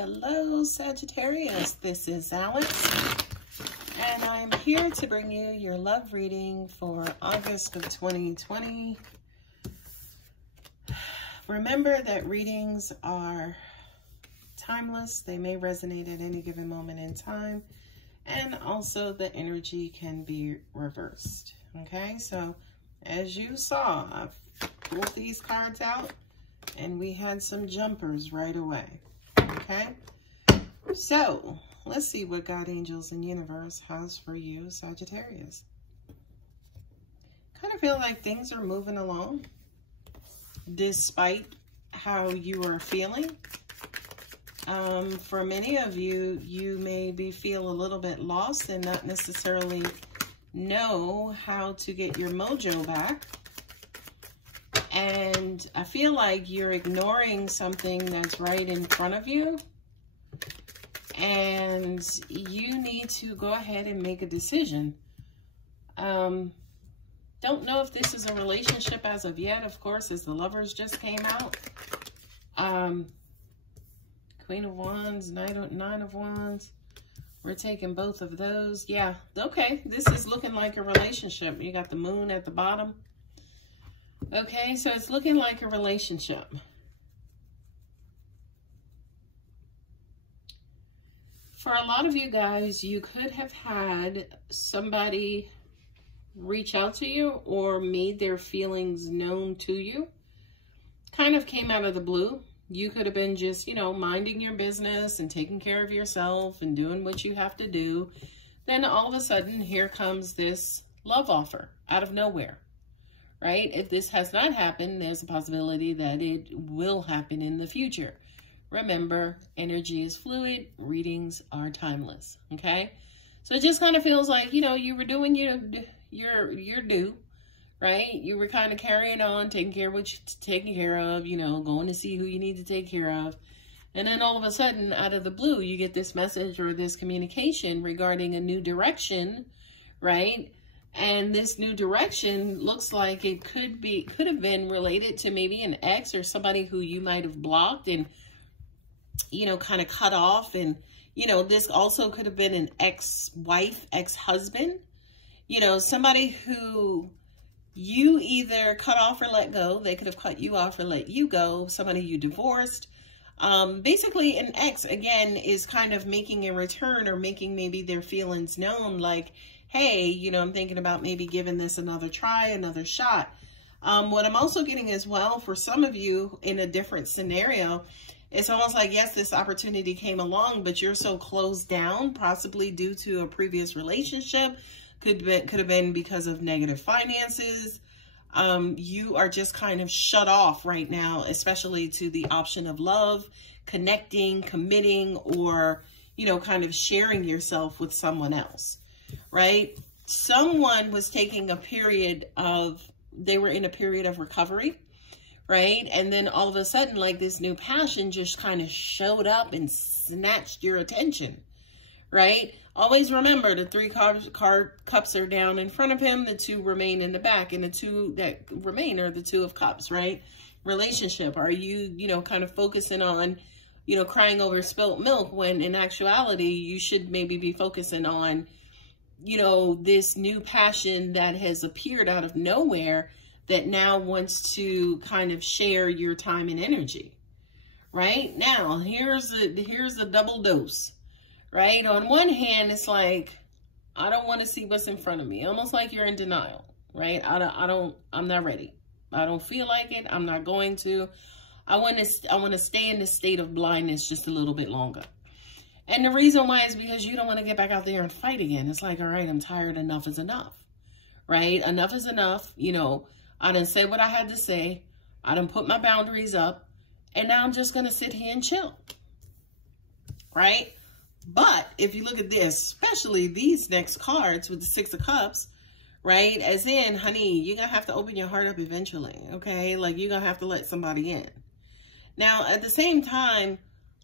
Hello, Sagittarius. This is Alex, and I'm here to bring you your love reading for August of 2020. Remember that readings are timeless. They may resonate at any given moment in time, and also the energy can be reversed. Okay, so as you saw, I've pulled these cards out, and we had some jumpers right away. Okay, so let's see what God, angels, and universe has for you, Sagittarius. Kind of feel like things are moving along despite how you are feeling. For many of you, you maybe feel a little bit lost and not necessarily know how to get your mojo back. And I feel like you're ignoring something that's right in front of you. And you need to go ahead and make a decision. Don't know if this is a relationship as of yet, of course, as the Lovers just came out. Queen of Wands, Nine of Wands. We're taking both of those. Yeah, okay. This is looking like a relationship. You got the Moon at the bottom. Okay, so it's looking like a relationship. For a lot of you guys, you could have had somebody reach out to you or made their feelings known to you. Kind of came out of the blue. You could have been just, you know, minding your business and taking care of yourself and doing what you have to do. Then all of a sudden, here comes this love offer out of nowhere. Right? If this has not happened, there's a possibility that it will happen in the future. Remember, energy is fluid, readings are timeless. Okay? So it just kind of feels like, you know, you were doing your due, right? You were kind of carrying on, taking care of what you're taking care of, you know, going to see who you need to take care of. And then all of a sudden, out of the blue, you get this message or this communication regarding a new direction, right? And this new direction looks like it could have been related to maybe an ex or somebody who you might have blocked and, you know, kind of cut off. And, you know, this also could have been an ex-wife, ex-husband, you know, somebody who you either cut off or let go. They could have cut you off or let you go. Somebody you divorced. Basically, an ex, again, is kind of making a return or making maybe their feelings known, like, hey, you know, I'm thinking about maybe giving this another try, another shot. What I'm also getting as well, for some of you in a different scenario, it's almost like, yes, this opportunity came along, but you're so closed down, possibly due to a previous relationship, could have been because of negative finances. You are just kind of shut off right now, especially to the option of love, connecting, committing, or, you know, kind of sharing yourself with someone else. Right? Someone was taking a period of, they were in a period of recovery, right? And then all of a sudden, like, this new passion just kind of showed up and snatched your attention, right? Always remember, the three cups are down in front of him, the two remain in the back, and the two that remain are the Two of Cups, right? Relationship. Are you, you know, kind of focusing on, you know, crying over spilt milk, when in actuality, you should maybe be focusing on, you know, this new passion that has appeared out of nowhere that now wants to kind of share your time and energy. Right? Now, here's a double dose. Right? On one hand, it's like, I don't want to see what's in front of me. Almost like you're in denial. Right? I'm not ready. I don't feel like it. I'm not going to. I want to stay in this state of blindness just a little bit longer. And the reason why is because you don't want to get back out there and fight again. It's like, all right, I'm tired. Enough is enough, right? Enough is enough. You know, I done said what I had to say. I done put my boundaries up. And now I'm just going to sit here and chill, right? But if you look at this, especially these next cards with the Six of Cups, right? As in, honey, you're going to have to open your heart up eventually, okay? Like, you're going to have to let somebody in. Now, at the same time,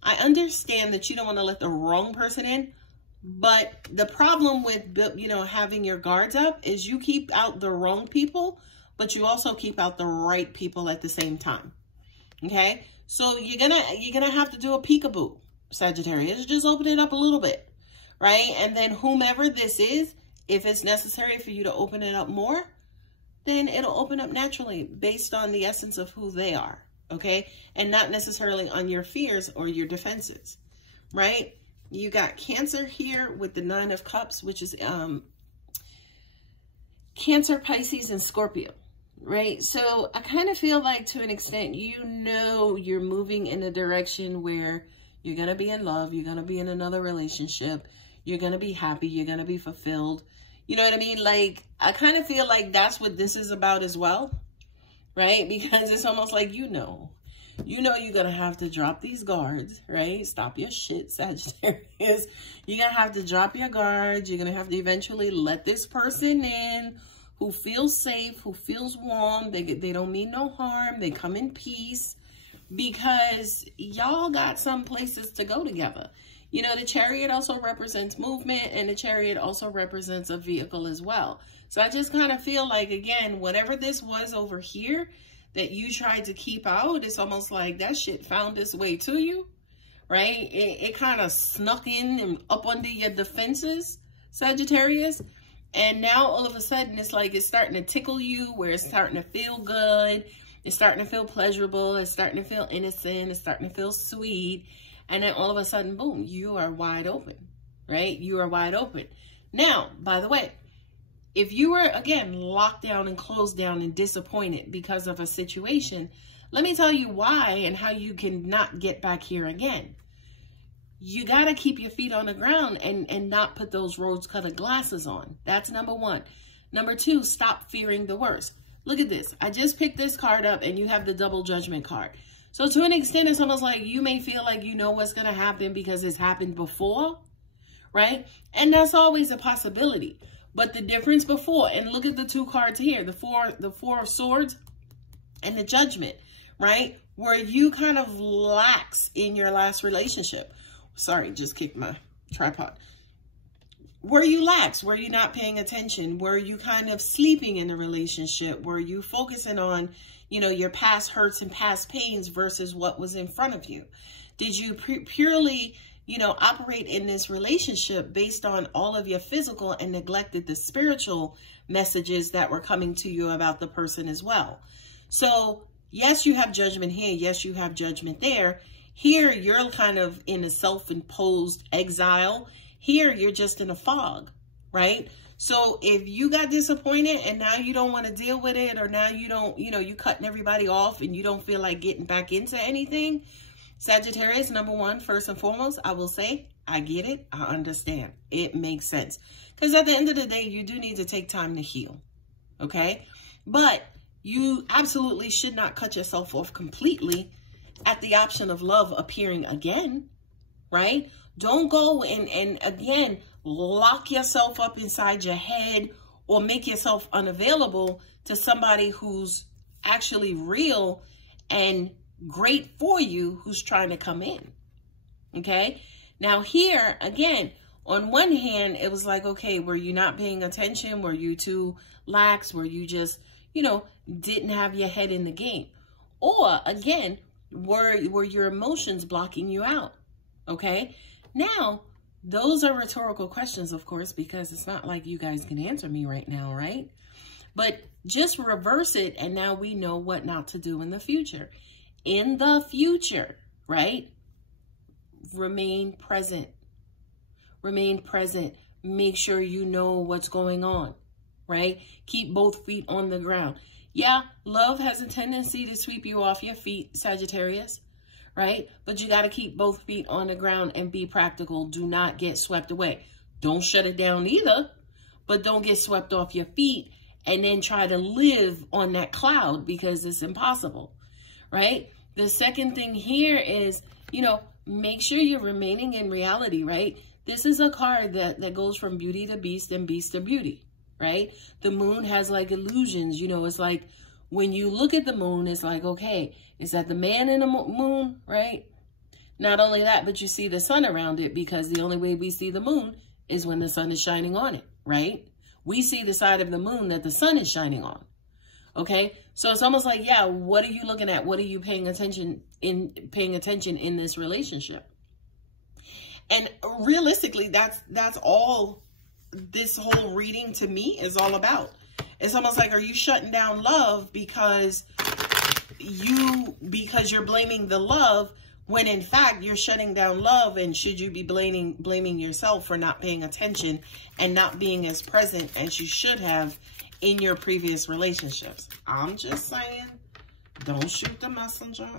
I understand that you don't want to let the wrong person in, but the problem with, you know, having your guards up is you keep out the wrong people, but you also keep out the right people at the same time. Okay? So you're gonna have to do a peekaboo. Sagittarius, just open it up a little bit, right? And then whomever this is, if it's necessary for you to open it up more, then it'll open up naturally based on the essence of who they are, okay? And not necessarily on your fears or your defenses, right? You got Cancer here with the 9 of Cups, which is Cancer, Pisces, and Scorpio, right? So I kind of feel like, to an extent, you know, you're moving in a direction where you're going to be in love, you're going to be in another relationship, you're going to be happy, you're going to be fulfilled. You know what I mean? Like, I kind of feel like that's what this is about as well, right? Because it's almost like, you know you're going to have to drop these guards, right? Stop your shit, Sagittarius. You're going to have to drop your guards. You're going to have to eventually let this person in who feels safe, who feels warm. They don't mean no harm. They come in peace, because y'all got some places to go together. You know, the Chariot also represents movement, and the Chariot also represents a vehicle as well. So I just kind of feel like, again, whatever this was over here that you tried to keep out, it's almost like that shit found its way to you, right? It kind of snuck in and up under your defenses, Sagittarius. And now all of a sudden, it's like it's starting to tickle you, where it's starting to feel good. It's starting to feel pleasurable. It's starting to feel innocent. It's starting to feel sweet. And then all of a sudden, boom, you are wide open, right? You are wide open. Now, by the way, if you were, again, locked down and closed down and disappointed because of a situation, let me tell you why and how you can not get back here again. You got to keep your feet on the ground and not put those rose-colored glasses on. That's number 1. Number 2, stop fearing the worst. Look at this. I just picked this card up, and you have the double judgment card. So to an extent, it's almost like you may feel like you know what's going to happen because it's happened before, right? And that's always a possibility. But the difference before, and look at the 2 cards here, the four of Swords and the Judgment, right? Where you kind of lax in your last relationship. Sorry, just kicked my tripod. Were you lax? Were you not paying attention? Were you kind of sleeping in the relationship? Were you focusing on, you know, your past hurts and past pains versus what was in front of you? Did you purely, you know, operate in this relationship based on all of your physical and neglected the spiritual messages that were coming to you about the person as well? So yes, you have judgment here. Yes, you have judgment there. Here, you're kind of in a self-imposed exile. Here, you're just in a fog, right? So if you got disappointed and now you don't want to deal with it, or now you don't, you know, you cutting everybody off and you don't feel like getting back into anything, Sagittarius, number 1, first and foremost, I will say, I get it. I understand. It makes sense. Because at the end of the day, you do need to take time to heal, okay? But you absolutely should not cut yourself off completely at the option of love appearing again, right? Don't go and again, lock yourself up inside your head or make yourself unavailable to somebody who's actually real and great for you, who's trying to come in, okay? Now here, again, on one hand, it was like, okay, were you not paying attention? Were you too lax? Were you just, you know, didn't have your head in the game? Or again, were your emotions blocking you out, okay? Now, those are rhetorical questions, of course, because it's not like you guys can answer me right now, right? But just reverse it, and now we know what not to do in the future. In the future, right? Remain present. Remain present. Make sure you know what's going on, right? Keep both feet on the ground. Yeah, love has a tendency to sweep you off your feet, Sagittarius, right? But you got to keep both feet on the ground and be practical. Do not get swept away. Don't shut it down either, but don't get swept off your feet and then try to live on that cloud, because it's impossible, right? The second thing here is, you know, make sure you're remaining in reality, right? This is a card that goes from beauty to beast and beast to beauty, right? The moon has like illusions, you know, it's like when you look at the moon, it's like, okay, is that the man in the moon, right? Not only that, but you see the sun around it, because the only way we see the moon is when the sun is shining on it, right? We see the side of the moon that the sun is shining on, okay? So it's almost like, yeah, what are you looking at? What are you paying attention in this relationship? And realistically, that's all this whole reading to me is all about. It's almost like, are you shutting down love because you're blaming the love, when in fact you're shutting down love, and should you be blaming yourself for not paying attention and not being as present as you should have in your previous relationships? I'm just saying, don't shoot the messenger.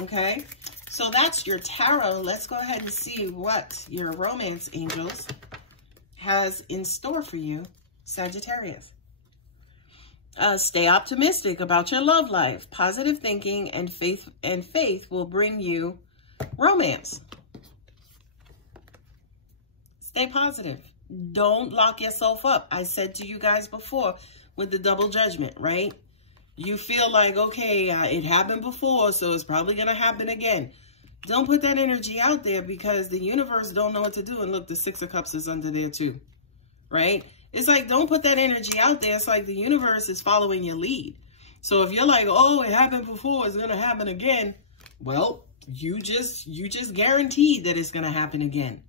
Okay, so that's your tarot. Let's go ahead and see what your romance angels has in store for you, Sagittarius. Stay optimistic about your love life. Positive thinking and faith will bring you romance. Stay positive. Don't lock yourself up. I said to you guys before with the double judgment, right? You feel like, okay, it happened before, so it's probably going to happen again. Don't put that energy out there, because the universe don't know what to do. And look, the Six of Cups is under there too, right? It's like, don't put that energy out there. It's like the universe is following your lead. So if you're like, oh, it happened before, it's going to happen again. Well, you just guaranteed that it's going to happen again.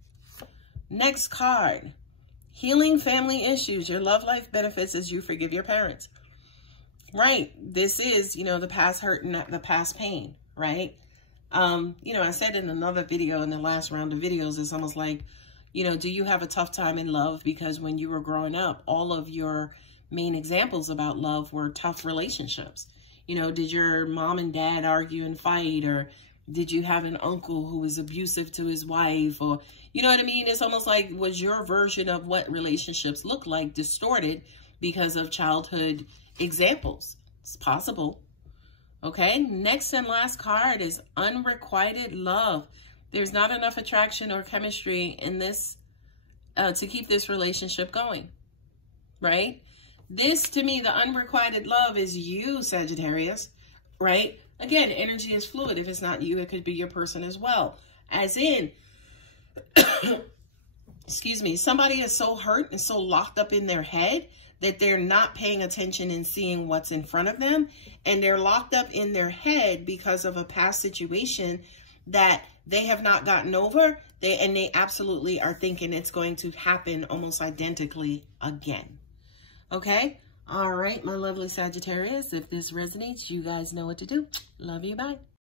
Next card, healing family issues. Your love life benefits as you forgive your parents. Right. This is, you know, the past hurt and the past pain, right? You know, I said in another video, in the last round of videos, it's almost like, you know, do you have a tough time in love? Because when you were growing up, all of your main examples about love were tough relationships. You know, did your mom and dad argue and fight? Or did you have an uncle who was abusive to his wife? Or, you know what I mean? It's almost like, was your version of what relationships look like distorted because of childhood examples? It's possible. Okay, next and last card is unrequited love. There's not enough attraction or chemistry in this to keep this relationship going, right? This, to me, the unrequited love is you, Sagittarius, right? Again, energy is fluid. If it's not you, it could be your person as well. As in, excuse me, somebody is so hurt and so locked up in their head that they're not paying attention and seeing what's in front of them. And they're locked up in their head because of a past situation that they have not gotten over. They absolutely are thinking it's going to happen almost identically again. Okay? All right, my lovely Sagittarius. If this resonates, you guys know what to do. Love you. Bye.